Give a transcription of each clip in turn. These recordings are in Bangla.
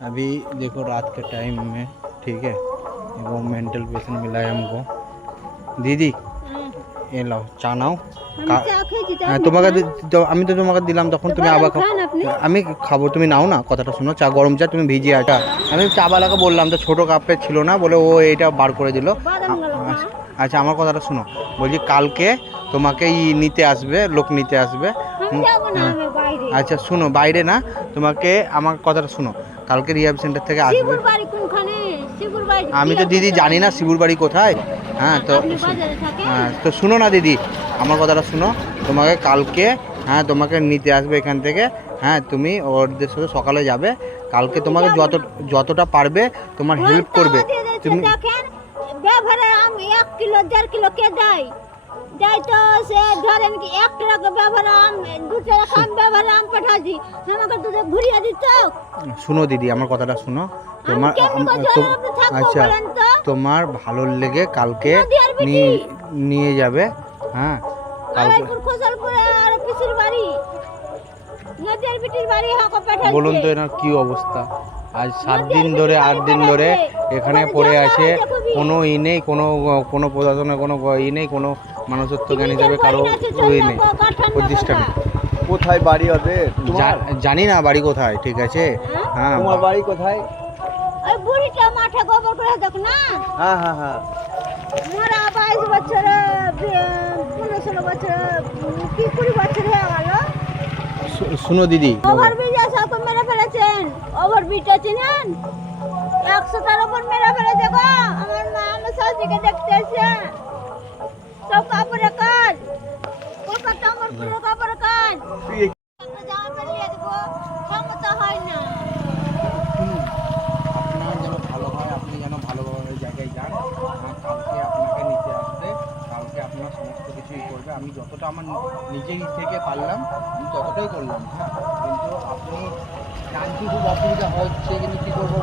अभी देखो रात के टाइम में, ठीक है, वो मेंटल पेशेंट मिला है हमको। दीदी ये लाओ चा नाও, তোমাকে আমি তো তোমাকে দিলাম তখন তুমি আবার আমি খাবো, তুমি নাও না, কথাটা শোনো, চা গরম চা তুমি ভিজিয়ে আটা। আমি চাওয়ালাকে বললাম তো ছোটো কাপে ছিল না বলে ও এইটা বার করে দিল। আচ্ছা আমার কথাটা শোনো, বলছি কালকে তোমাকে নিতে আসবে, লোক নিতে আসবে। আচ্ছা শুনো, বাইরে না, তোমাকে আমার কথাটা শোনো, কালকে রিহাব সেন্টার থেকে আসবে। আমি তো দিদি জানি না শিবুর বাড়ি কোথায়। হ্যাঁ তো শুনো না দিদি, আমার কথাটা শুনো, তোমাকে কালকে তোমাকে নিতে আসবে এখান থেকে। হ্যাঁ তুমি ওদের সাথে সকালে যাবে, কালকে তোমাকে যতটা পারবে তোমার হেল্প করবে। তুমি আমি 1 কিলো 1.5 কিলো কে যাই তো সে ধরেন কি 1 টাকা ব্যবহার আম 2 টাকা আম ব্যবহার আম পাঠাজি আমাকে দুধে ঘুরিয়ে দিত। শুনো দিদি আমার কথাটা শুনো, তোমার আচ্ছা তোমার ভালো লেগে কালকে নিয়ে যাবে। হ্যাঁ কালকে খোসালপুরে আর পিসির বাড়ি নদীর বিটির বাড়ি হাকো পাঠাজি। বলুন তো এনার কি অবস্থা, আজ 7 দিন ধরে 8 দিন ধরে এখানে পড়ে আছে, কোনো নেই, কোনো প্রশাসনের কোনো নেই, কোনো মানুষত্ব জ্ঞান হিসাবে কারো নেই, প্রতিষ্ঠা নেই। কোথায় বাড়ি ওদের জানি না বাড়ি কোথায়, ঠিক আছে। হ্যাঁ তোমার বাড়ি কোথায়? ওই বুড়িটা মাঠে গোবর করে দেখো না। হ্যাঁ মোরা 22 বছর 15-16 বছর কি 20 বছর হয়ে গেল। শুনো দিদি, ওভারব্রিজ সব মেরে ফেলেছেন, ওভারব্রিজটা চিনেন 100 টার উপর মেরে ফেলেছে গো। আমার মা আমার শাশুড়িকে দেখতে এসে সব কাপড়ের কাজ, কলকাতা আমার পুরো কাপড়ের কাজ আমরা জামা পেলিয়ে দেবো, ক্ষমতা হয় না। আপনার যেন ভালো হয়, আপনি যেন ভালোভাবে জায়গায় যান। কালকে আপনাকে নিতে আসবে, কালকে আপনার সমস্ত কিছুই করবে। আমি যতটা আমার নিজেই থেকে পারলাম আমি ততটাই করলাম। হ্যাঁ কিন্তু আপনি জানছি খুব অসুবিধা হচ্ছে, কিন্তু কী করবো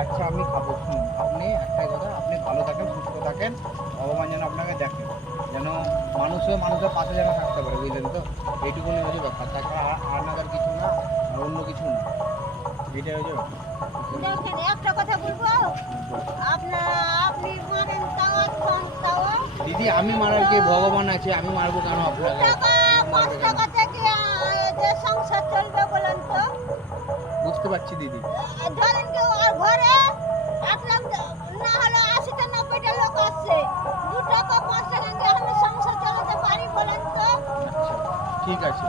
আচ্ছা আমি খাবো। শুনুন, আপনি একটাই কথা, আপনি ভালো থাকেন, সুস্থ থাকেন, ভগবান যেন আপনাকে দেখেন, যেন মানুষের পাশে যেন থাকতে পারে, বুঝলেন তো? এইটুকুনি হচ্ছে ব্যাপার, তাকে আর নাগার কিছু না, আর অন্য কিছু না, এটাই হচ্ছে দেখেন। একটা কথা বলবো, আপনি মানেন তাও দিদি, আমি মারার কি ভগবান আছে, আমি মারবো কেন আপনাকে? 5 টাকা থেকে যে সংসার চলবে বলেন তো? বুঝতে পারছি দিদি। ধরেন কি আর ঘরে আসলাম না হলে 80টা 90টা লোক আসছে, 2 টাকা 5 টাকা দিয়ে আমি সংসার চালাতে পারি বলেন তো? ঠিক আছে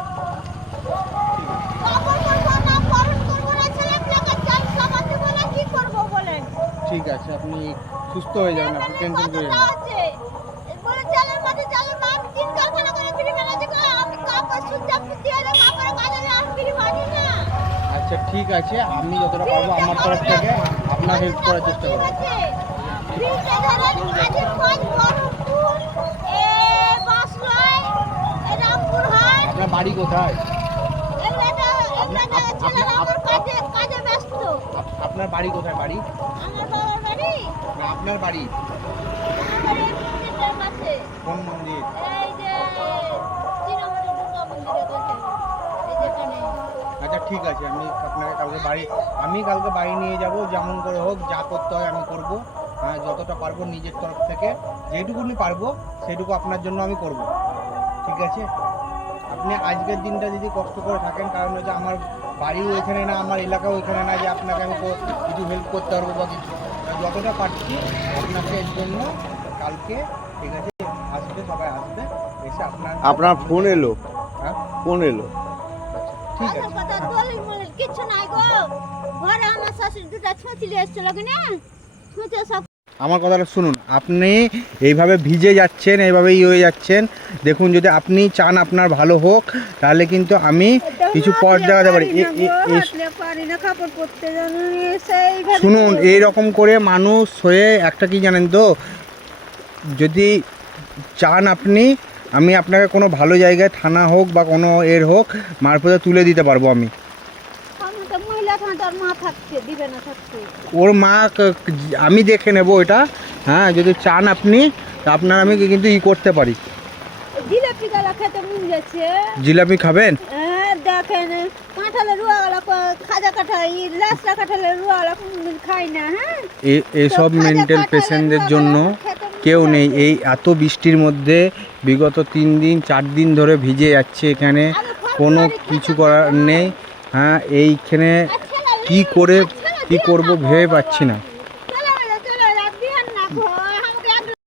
ঠিক আছে, আপনি সুস্থ হয়ে যাবেন, আপনি টেনশন করেন না। আচ্ছা ঠিক আছে, আমি যতটা পারবো আমার তরফ থেকে আপনার হেল্প করার চেষ্টা করব। আপনার বাড়ি কোথায়? আপনার বাড়ি কোথায়? বাড়ি না আপনার বাড়ি কোন মন্দির? আচ্ছা ঠিক আছে, আমি কালকে বাড়ি নিয়ে যাব, যেমন করে হোক যা করতে হয় আমি করব। হ্যাঁ যতটা পারবো নিজের তরফ থেকে, যেটুকুনি পারবো সেটুকু আপনার জন্য আমি করব, ঠিক আছে? আপনি আজকের দিনটা যদি কষ্ট করে থাকেন, কারণ হচ্ছে আমার বাড়িও এখানে না, আমার এলাকাও এখানে না যে আপনাকে আমি কিছু হেল্প করতে পারবো বা কিছু, যতটা পারছি আপনাকে এর জন্য কালকে, ঠিক আছে, আসবে, সবাই আসবে, এসে আপনার ফোন এলো? হ্যাঁ ফোন এলো? ঠিক আছে। কিছু নাই গো, ঘরে আমার শাশুড়ি 2টা ছুঁচি এসেছিল কিনা, ছুঁচে সব। আমার কথাটা শুনুন, আপনি এইভাবে ভিজে যাচ্ছেন, এইভাবে হয়ে যাচ্ছেন, দেখুন যদি আপনি চান আপনার ভালো হোক তাহলে কিন্তু আমি কিছু পথ দেখাতে পারি। শুনুন, এইরকম করে মানুষ হয়ে একটা কি জানেন তো, যদি চান আপনি, আমি আপনাকে কোনো ভালো জায়গায় থানা হোক বা কোনো হোক মারফতে তুলে দিতে পারবো আমি। ওর মা আমি দেখে নেব এটা। হ্যাঁ যদি চান আপনি, আপনার আমি কিন্তু করতে পারি। জিলাপি খেতে মন যাচ্ছে। জিলাপি খাবেন? দেখেন কাঁঠালের রুয়াগুলা খাজা কাঁঠাল লাসরা কাঁঠালের রুয়াগুলা কোনদিন খাই না। হ্যাঁ, এসব মেন্টাল পেশেন্টদের জন্য কেউ নেই। এই এত বৃষ্টির মধ্যে বিগত 3 দিন 4 দিন ধরে ভিজে যাচ্ছে, এখানে কোনো কিছু করার নেই। হ্যাঁ, এইখানে কি করব ভেবে পাচ্ছি না।